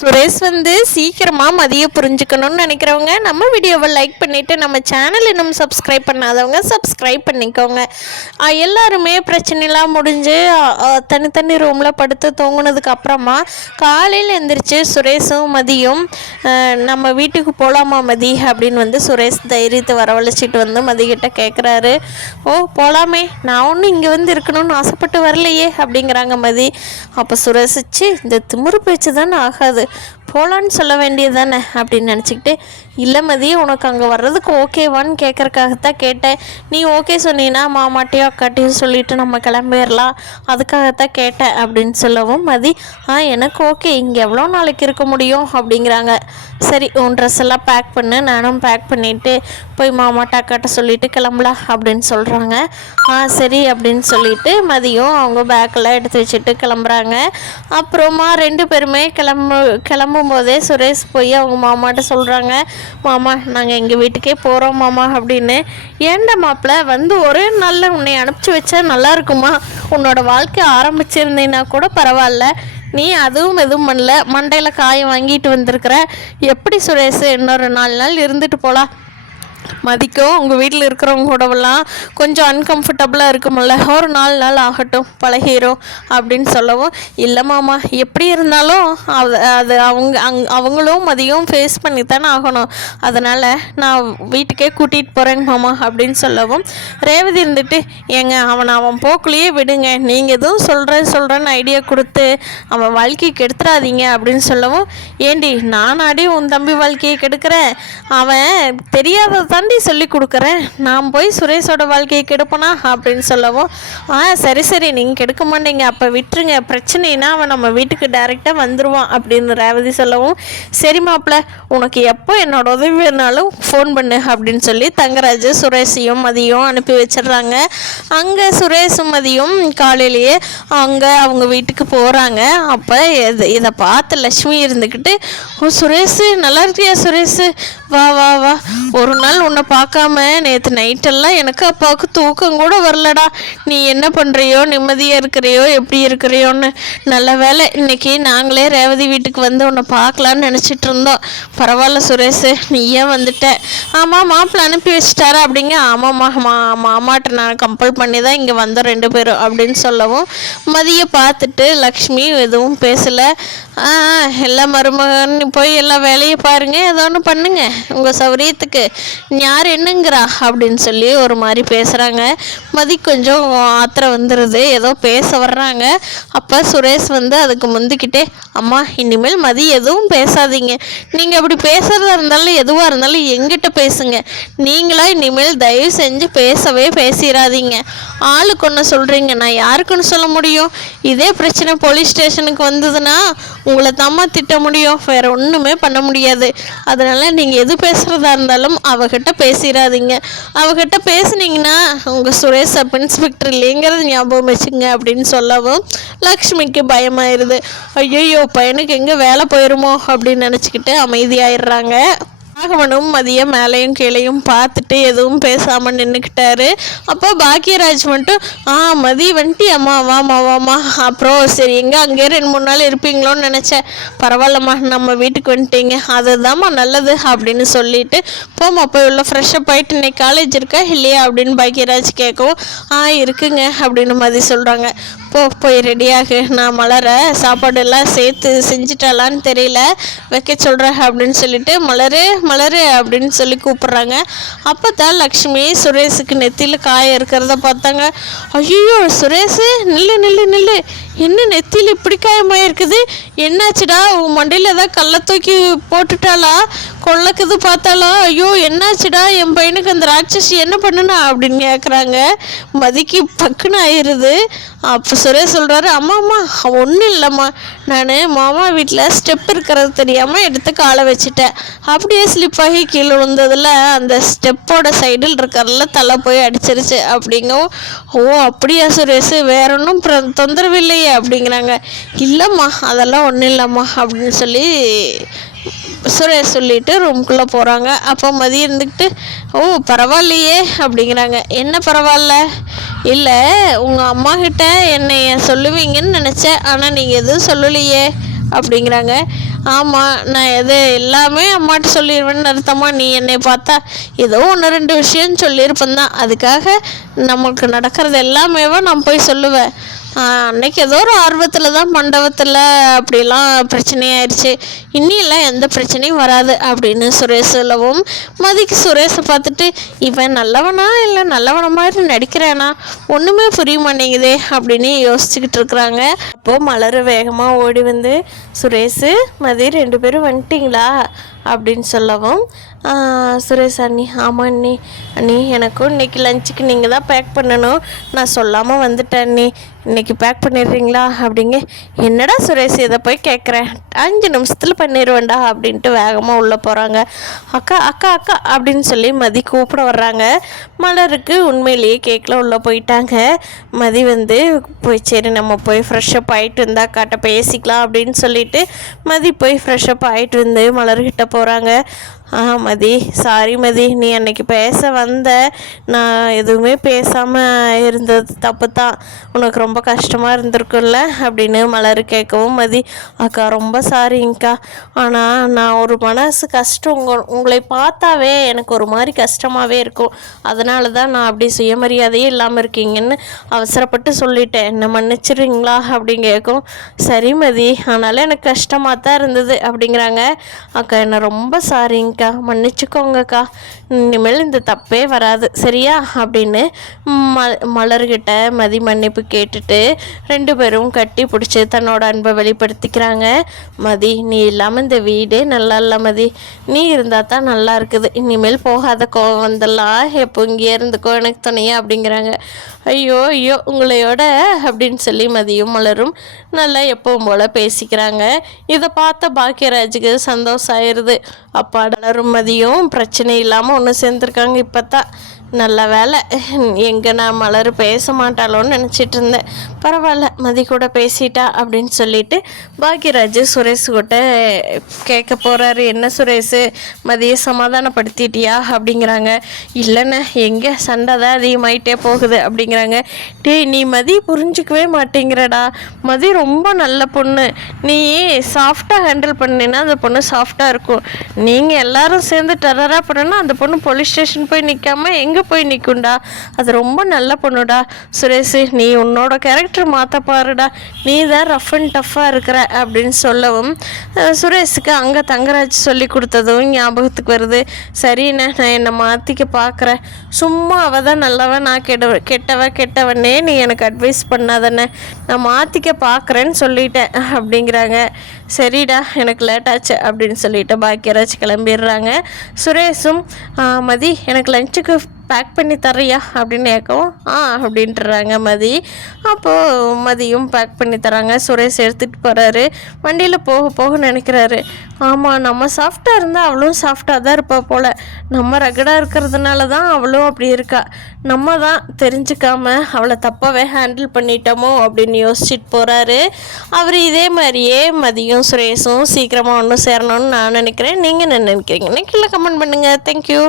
சுரேஷ் சீக்கிரமாக மதியம் புரிஞ்சுக்கணும்னு நினைக்கிறவங்க நம்ம வீடியோவை லைக் பண்ணிவிட்டு நம்ம சேனல் இன்னும் சப்ஸ்கிரைப் பண்ணாதவங்க சப்ஸ்கிரைப் பண்ணிக்கோங்க. எல்லாருமே பிரச்சனைலாம் முடிஞ்சு தனித்தனி ரூமில் படுத்து தூங்குனதுக்கு அப்புறமா காலையில் எழுந்திரிச்சு சுரேஷும் மதியும் நம்ம வீட்டுக்கு போகலாமா மதி அப்படின்னு சுரேஷ் தைரியத்தை வரவழைச்சிட்டு மதிக்கிட்ட கேட்குறாரு. ஓ போகலாமே, நான் ஒன்றும் இங்கே இருக்கணும்னு ஆசைப்பட்டு வரலையே அப்படிங்கிறாங்க மதி. அப்போ சுரேஷிச்சு இந்த திமிரு பேச்சு தானே ஆகாது, போகலான்னு சொல்ல வேண்டியது தானே அப்படின்னு நினச்சிக்கிட்டு, இல்லை மதி உனக்கு அங்கே வர்றதுக்கு ஓகேவான்னு கேட்குறக்காகத்தான் கேட்டேன். நீ ஓகே சொன்னீன்னா மாமாட்டையும் அக்காட்டையும் சொல்லிவிட்டு நம்ம கிளம்பிடலாம், அதுக்காகத்தான் கேட்டேன் அப்படின்னு சொல்லவும் மதி எனக்கு ஓகே, இங்கே எவ்வளோ நாளைக்கு இருக்க முடியும் அப்படிங்கிறாங்க. சரி உன் ட்ரெஸ் எல்லாம் பேக் பண்ணு, நானும் பேக் பண்ணிவிட்டு போய் மாமாட்ட அக்காட்ட சொல்லிவிட்டு கிளம்பலாம் அப்படின்னு சொல்கிறாங்க. சரி அப்படின்னு சொல்லிவிட்டு மதியம் அவங்க பேக்கெல்லாம் எடுத்து வச்சுட்டு கிளம்புறாங்க. அப்புறமா ரெண்டு பேருமே கிளம்பும் போதே சுரேஷ் போய் அவங்க மாமாட்ட சொல்கிறாங்க. மாமா நாங்கள் எங்கள் வீட்டுக்கே போகிறோம் மாமா அப்படின்னு. ஏண்டா மாப்பிள்ள ஒரே நாளில் உன்னை அனுப்பிச்சி வச்சா நல்லா இருக்குமா? உன்னோட வாழ்க்கை ஆரம்பிச்சிருந்தீங்கன்னா கூட பரவாயில்ல, நீ அதுவும் எதுவும் பண்ணல, மண்டையில் காயை வாங்கிட்டு வந்திருக்கிற. எப்படி சுரேஷ் இன்னொரு 4 நாள் இருந்துட்டு போகலாம்? மதிக்கும் உங்கள் வீட்டில் இருக்கிறவங்க கூடவெல்லாம் கொஞ்சம் அன்கம்ஃபர்டபுளாக இருக்குமில்ல, ஒரு 4 நாள் ஆகட்டும் பழகிரும் அப்படின்னு சொல்லவும், இல்லை மாமா எப்படி இருந்தாலும் அது அவங்களும் மதியம் ஃபேஸ் பண்ணி தானே ஆகணும், அதனால் நான் வீட்டுக்கே கூட்டிகிட்டு போகிறேங்க மாமா அப்படின்னு சொல்லவும், ரேவதி ஏங்க அவன் போக்குலேயே விடுங்க, நீங்கள் எதுவும் சொல்கிறேன்னு ஐடியா கொடுத்து அவன் வாழ்க்கையை கெடுத்துறாதீங்க அப்படின்னு சொல்லவும், ஏண்டி நானாடி உன் தம்பி வாழ்க்கையை கெடுக்கிறேன், அவன் தெரியாத தாண்டி சொல்லி கொடுக்குறேன், நான் போய் சுரேஷோட வாழ்க்கையை கெடுப்பனா அப்படின்னு சொல்லவும், சரி நீங்கள் கெடுக்க மாட்டீங்க, அப்போ விட்டுருங்க, பிரச்சனைனா அவன் நம்ம வீட்டுக்கு டைரெக்டாக வந்துடுவான் அப்படின்னு ரேவதி சொல்லவும், சரி மாப்பிள்ள உனக்கு எப்போ என்னோட உதவி வேணாலும் ஃபோன் பண்ணு அப்படின்னு சொல்லி தங்கராஜ் சுரேஷையும் மதியம் அனுப்பி வச்சிடுறாங்க. அங்கே சுரேஷும் மதியம் காலையிலேயே அங்கே அவங்க வீட்டுக்கு போகிறாங்க. அப்போ இதை பார்த்து லக்ஷ்மி இருந்துக்கிட்டு, ஓ சுரேஷ் நல்லா இருக்கியா சுரேஷ், வா வா வா, ஒரு நாள் உன்னை பார்க்காம நேற்று நைட்டெல்லாம் எனக்கு அப்பாவுக்கு தூக்கம் கூட வரலடா, நீ என்ன பண்ணுறியோ நிம்மதியாக இருக்கிறியோ எப்படி இருக்கிறியோன்னு, நல்ல வேலை இன்னைக்கு நாங்களே ரேவதி வீட்டுக்கு உன்னை பார்க்கலான்னு நினச்சிட்டு இருந்தோம், பரவாயில்ல சுரேஷ் நீ ஏன் வந்துட்ட? ஆமாம் மாப்பிள்ளை அனுப்பி வச்சிட்டாரா அப்படிங்க, ஆமாம்மா மாமாட்ட நான் கம்பல் பண்ணி தான் இங்கே வந்தோம் 2 பேரும் அப்படின்னு சொல்லவும், மதியை பார்த்துட்டு லக்ஷ்மி எதுவும் பேசலை. எல்லாம் மருமகன் போய் எல்லா வேலையை பாருங்க, ஏதோ ஒன்று பண்ணுங்க உங்கள் சௌரியத்துக்கு, யார் என்னங்கிறா அப்படின்னு சொல்லி ஒரு மாதிரி பேசுகிறாங்க. மதி கொஞ்சம் ஆத்திரம் வந்துடுது, ஏதோ பேச வர்றாங்க. அப்போ சுரேஷ் அதுக்கு முந்திக்கிட்டே, அம்மா இனிமேல் மதி எதுவும் பேசாதீங்க, நீங்கள் அப்படி பேசுகிறதா இருந்தாலும் எதுவாக இருந்தாலும் எங்கிட்ட பேசுங்க, நீங்களா இனிமேல் தயவு செஞ்சு பேசிடாதீங்க, ஆளுக்கு ஒன்று சொல்கிறீங்க, நான் யாருக்குன்னு சொல்ல முடியும்? இதே பிரச்சனை போலீஸ் ஸ்டேஷனுக்கு வந்ததுன்னா உங்களை தாம்மா திட்ட முடியும், வேறு ஒன்றுமே பண்ண முடியாது, அதனால் நீங்கள் எது பேசுகிறதா இருந்தாலும் அவகிட்ட பேசிடாதீங்க, அவகிட்ட பேசுனீங்கன்னா உங்கள் சுரேஷ் சப் இன்ஸ்பெக்டர் இல்லைங்கிறது ஞாபகம் வச்சுங்க அப்படின்னு சொல்லவும், லக்ஷ்மிக்கு பயமாயிருது. ஐயோ பையனுக்கு எங்கே வேலை போயிருமோ அப்படின்னு நினச்சிக்கிட்டு அமைதியாயிடுறாங்க. ராகவனும் மதியம் மேலையும் கீழையும் பார்த்துட்டு எதுவும் பேசாமல் நின்றுக்கிட்டாரு. அப்போ பாக்கியராஜ் மட்டும் மதி வந்துட்டி அம்மா வாமா, அப்புறம் சரி எங்கே அங்கேயே 2-3 நாள் இருப்பீங்களோன்னு நினச்சேன், பரவாயில்லம்மா நம்ம வீட்டுக்கு வந்துட்டீங்க, அதுதாம்மா நல்லது அப்படின்னு சொல்லிட்டு, போம்மா போய் உள்ள ஃப்ரெஷ்ஷப் ஆகிட்டு இன்னைக்கு காலேஜ் இருக்கா இல்லையா அப்படின்னு பாக்கியராஜ் கேட்கவும், இருக்குங்க அப்படின்னு மதி சொல்கிறாங்க. போய் ரெடியாகு, நான் மலரை சாப்பாடு எல்லாம் சேர்த்து செஞ்சுட்டாலான்னு தெரியல, வைக்க சொல்கிறேன் அப்படின்னு சொல்லிட்டு மலரு அப்படின்னு சொல்லி கூப்பிட்றாங்க. அப்போ தான் லக்ஷ்மி சுரேஷுக்கு நெத்தியில் காய இருக்கிறத பார்த்தாங்க. ஐயோ சுரேஷ் நில்லு, என்ன நெத்தியில் இப்படி காயமாக இருக்குது, என்னாச்சுடா உன் மண்டையில் ஏதாவது கல்லை தூக்கி போட்டுட்டாளா, கொள்ளக்குது பார்த்தாலா, ஐயோ என்னாச்சுடா என் பையனுக்கு அந்த ராட்சசி என்ன பண்ணுனா அப்படின்னு கேட்குறாங்க. மதிக்கு பக்குன்னு ஆயிடுது. அப்போ சுரேஷ் சொல்கிறாரு, அம்மா ஒன்றும் இல்லைம்மா, நான் மாமா வீட்டில் ஸ்டெப் இருக்கிறது தெரியாமல் எடுத்து காலை வச்சுட்டேன், அப்படியே ஸ்லிப் ஆகி கீழே விழுந்ததில் அந்த ஸ்டெப்போட சைடில் இருக்கிறதுல தலை போய் அடிச்சிருச்சு அப்படிங்கவும், ஓ அப்படியா சுரேஷ், வேற ஒன்றும் தொந்தரவு இல்லையே அப்படிங்கிறாங்க. இல்லைம்மா அதெல்லாம் ஒன்றும் இல்லைம்மா அப்படின்னு சொல்லி சுரேஷ் சொல்லிட்டு ரூம்குள்ளே போகிறாங்க. அப்போ மதியம் இருந்துக்கிட்டு, ஓ பரவாயில்லையே அப்படிங்கிறாங்க. என்ன பரவாயில்ல? இல்லை உங்கள் அம்மா கிட்ட என்னை சொல்லுவீங்கன்னு நினச்சேன், ஆனால் நீங்கள் எதுவும் சொல்லலையே அப்படிங்கிறாங்க. ஆமாம், நான் எது எல்லாமே அம்மாட்ட சொல்லிடுவேன்னு அர்த்தமா? நீ என்னை பார்த்தா ஏதோ 1 2 விஷயம் சொல்லியிருப்பேன் தான், அதுக்காக நம்மளுக்கு நடக்கிறது எல்லாமேவா நான் போய் சொல்லுவேன்? அன்னைக்கு ஏதோ ஒரு ஆர்வத்தில் தான் மண்டபத்தில் அப்படிலாம் பிரச்சனையாயிடுச்சு, இன்னிலாம் எந்த பிரச்சனையும் வராது அப்படின்னு சுரேஷ் சொல்லவும், மதிக்கு சுரேஷை பார்த்துட்டு இவன் நல்லவனா இல்லை நல்லவன மாதிரி நடிக்கிறானா ஒன்றுமே புரிய மாட்டேங்குதே அப்படின்னு யோசிச்சுக்கிட்டு இருக்கிறாங்க. அப்போது மலர் வேகமாக ஓடி வந்து, சுரேஷு மதி 2 பேரும் வந்துட்டிங்களா அப்படின்னு சொல்லவும், சுரேஷ் அண்ணி ஆமாம் அண்ணி, அண்ணி எனக்கும் இன்றைக்கி லஞ்சுக்கு நீங்கள் தான் பேக் பண்ணணும், நான் சொல்லாமல் வந்துட்டேன் அண்ணி, இன்றைக்கி பேக் பண்ணிடுறீங்களா அப்படிங்க. என்னடா சுரேஷ் இதை போய் கேட்குறேன், 5 நிமிஷத்தில் பண்ணிடுவேண்டா அப்படின்ட்டு வேகமாக உள்ளே போகிறாங்க. அக்கா அக்கா அக்கா அப்படின்னு சொல்லி மதி கூப்பிட வர்றாங்க. மலருக்கு உண்மையிலேயே கேட்கல, உள்ளே போயிட்டாங்க. மதி வந்து போய் சரி நம்ம போய் ஃப்ரெஷ்ஷப் ஆகிட்டு இருந்தால் காட்ட பேசிக்கலாம் அப்படின்னு சொல்லிட்டு மதி போய் ஃப்ரெஷ்ஷப் ஆகிட்டு வந்து மலர்கிட்ட போகிறாங்க. மதி சாரி மதி, நீ அன்னைக்கு பேச வந்த, நான் எதுவுமே பேசாமல் இருந்தது தப்பு தான், உனக்கு ரொம்ப கஷ்டமாக இருந்திருக்குல்ல அப்படின்னு மலர் கேட்கவும், மதி அக்கா ரொம்ப சாரிங்க்கா, ஆனால் நான் ஒரு மனசு கஷ்டம், உங்களை பார்த்தாவே எனக்கு ஒரு மாதிரி கஷ்டமாகவே இருக்கும், அதனால தான் நான் அப்படி சுயமரியாதையே இல்லாமல் இருக்கீங்கன்னு அவசரப்பட்டு சொல்லிட்டேன், என்ன மன்னிச்சிடுறீங்களா அப்படின்னு கேட்கும். சரி மதி, ஆனாலும் எனக்கு கஷ்டமாக தான் இருந்தது அப்படிங்கிறாங்க. அக்கா என்ன ரொம்ப சாரிங்க மன்னிச்சுக்கோங்கக்கா, இனிமேல் இந்த தப்பே வராது சரியா அப்படின்னு மலர்கிட்ட மதி மன்னிப்பு கேட்டுட்டு 2 பேரும் கட்டி பிடிச்சி தன்னோட அன்பை வெளிப்படுத்திக்கிறாங்க. மதி நீ இல்லாமல் இந்த வீடே நல்லா இல்லை மதி, நீ இருந்தால் தான் நல்லா இருக்குது, இனிமேல் போகாத கோவம் வந்தெல்லாம் எப்போ இங்கே இருந்துக்கோ எனக்கு துணையா அப்படிங்கிறாங்க. ஐயோ ஐயோ உங்களையோட அப்படின்னு சொல்லி மதியும் மலரும் நல்லா எப்பவும் போல் பேசிக்கிறாங்க. இதை பார்த்த பாக்கியராஜுக்கு சந்தோஷம் ஆயிடுது. அப்பாடலரும் மதியும் பிரச்சனை இல்லாமல் ஒன்று சேர்ந்துருக்காங்க. இப்போ தான் நல்ல வேலை, எங்கே நான் மலர் பேச மாட்டாளோன்னு நினச்சிட்டு இருந்தேன், பரவாயில்ல மதி கூட பேசிட்டா அப்படின்னு சொல்லிட்டு பாக்யராஜ் சுரேஷ் கிட்ட கேட்க போகிறாரு. என்ன சுரேஷ் மதியை சமாதானப்படுத்திட்டியா அப்படிங்கிறாங்க. இல்லைண்ணே எங்கே சண்டை தான் அதிகமாயிட்டே போகுது அப்படிங்கிறாங்க. நீ மதி புரிஞ்சிக்கவே மாட்டேங்கிறடா, மதி ரொம்ப நல்ல பொண்ணு, நீ சாஃப்டாக ஹேண்டில் பண்ணினா அந்த பொண்ணு சாஃப்டாக இருக்கும், நீங்கள் எல்லாரும் சேர்ந்து டெரராக பண்ணனா அந்த பொண்ணு போலீஸ் ஸ்டேஷன் போய் நிற்காம எங்கே போய் நிற்கும்டா, அது ரொம்ப நல்ல பொண்ணுடா. சுரேஷ் நீ உன்னோட கேரக்டர் மாற்ற பாருடா, நீ தான் ரஃப் அண்ட் டஃப்பாக இருக்கிற அப்படின்னு சொல்லவும், சுரேஷுக்கு அங்கே தங்கராஜ் சொல்லி கொடுத்ததும் ஞாபகத்துக்கு வருது. சரிண்ணே நான் என்னை மாற்றிக்க பார்க்குறேன், சும்மா அவள் தான் நல்லவன் நான் கெட்டவனே நீ எனக்கு அட்வைஸ் பண்ணாதானே, நான் மாற்றிக்க பார்க்குறேன்னு சொல்லிட்டேன் அப்படிங்கிறாங்க. சரிடா எனக்கு லேட்டாச்சு அப்படின்னு சொல்லிட்டு பாக்கியராஜ் கிளம்பிடுறாங்க. சுரேஷும் மதி எனக்கு லஞ்சுக்கு பேக் பண்ணி தர்றியா அப்படின்னு கேட்கவும் அப்படின்ட்டுறாங்க மதி. அப்போது மதியும் பேக் பண்ணி தராங்க. சுரேஷ் எடுத்துகிட்டு போகிறாரு. வண்டியில் போக நினைக்கிறாரு, ஆமாம் நம்ம சாஃப்டாக இருந்தால் அவளும் சாஃப்டாக தான் இருப்பா போல், நம்ம ரகடாக இருக்கிறதுனால தான் அவளும் அப்படி இருக்கா, நம்ம தான் தெரிஞ்சுக்காம அவளை தப்பாகவே ஹேண்டில் பண்ணிட்டோமோ அப்படின்னு யோசிச்சுட்டு போகிறாரு. அவர் இதே மாதிரியே மதியும் சுரேஷும் சீக்கிரமாக ஒன்றும் சேரணும்னு நான் நினைக்கிறேன். நீங்கள் என்ன நினைக்கிறீங்கன்னு கீழே கமெண்ட் பண்ணுங்கள். தேங்க்யூ.